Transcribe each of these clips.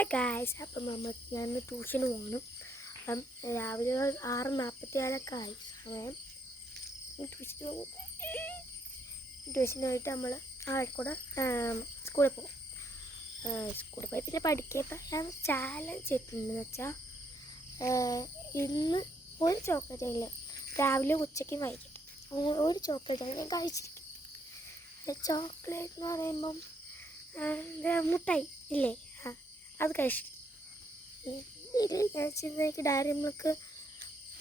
Hi guys, അപ്പം ഞാൻ ട്യൂഷന് പോകണം. അപ്പം രാവിലെ 6:46 ആയി സമയം. ട്യൂഷന് പോയിട്ട് നമ്മൾ അവിടെ കൂടെ സ്കൂളിൽ പോകും. സ്കൂളിൽ പോയി പിന്നെ പഠിക്കുക. ഞാൻ ചാലഞ്ച് ചെയ്തിട്ടുണ്ടെന്ന് വെച്ചാൽ ഇന്ന് ഒരു ചോക്ലേറ്റ് ഇല്ല, രാവിലെ ഉച്ചയ്ക്കും വൈകിട്ട് ഒരു ചോക്ലേറ്റ് ഞാൻ കഴിച്ചിരിക്കും. ചോക്ലേറ്റ് എന്ന് പറയുമ്പം മുട്ടായി ഇല്ലേ, അത് കഴിച്ചിട്ട് എനിക്ക് ഡയറി മിൽക്ക്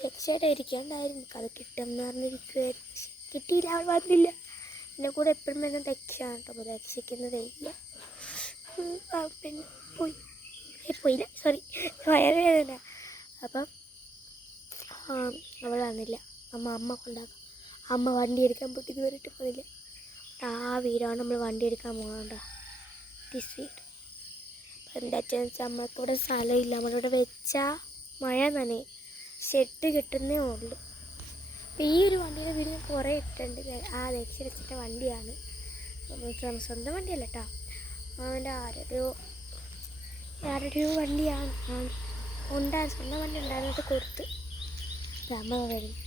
രക്ഷയായിട്ടായിരിക്കാം. ഡയറി മിൽക്ക് അത് കിട്ടുമെന്ന് പറഞ്ഞിരിക്കുമായിരുന്നു. പക്ഷെ കിട്ടിയില്ല, അവൾ വന്നില്ല. എൻ്റെ കൂടെ എപ്പോഴും വരുന്ന രക്ഷയാണ് കേട്ടോ, അപ്പോൾ രക്ഷിക്കുന്നതേ ഇല്ല. പിന്നെ പോയില്ല, സോറി, വയറുവേദന. അപ്പം അവൾ വന്നില്ല. അമ്മ കൊണ്ടാക്കാം. അമ്മ വണ്ടി എടുക്കാൻ പോയിട്ട് ഇതുവരെയിട്ട് പോയില്ല. ആ വീടാണ് നമ്മൾ വണ്ടി എടുക്കാൻ പോകണ്ട ദിസ് വീട്. അപ്പം എന്താ വെച്ചാൽ നമ്മൾക്കിവിടെ സ്ഥലമില്ല. നമ്മളിവിടെ വെച്ചാൽ മഴ നനയും, ഷെഡ് കിട്ടുന്നേ ഉള്ളൂ. അപ്പം ഈ ഒരു വണ്ടിയുടെ വീട് ഞാൻ കുറേ ഇട്ടിട്ടുണ്ട്. ആ രക്ഷിച്ച വണ്ടിയാണ്, സ്വന്തം വണ്ടിയല്ല കേട്ടോ. അവൻ്റെ ആരുടെയോ വണ്ടിയാണ്. ഉണ്ടായിരുന്നു, സ്വന്തം വണ്ടി ഉണ്ടായിരുന്നത് കൊടുത്ത്. അമ്മ വരുന്നു.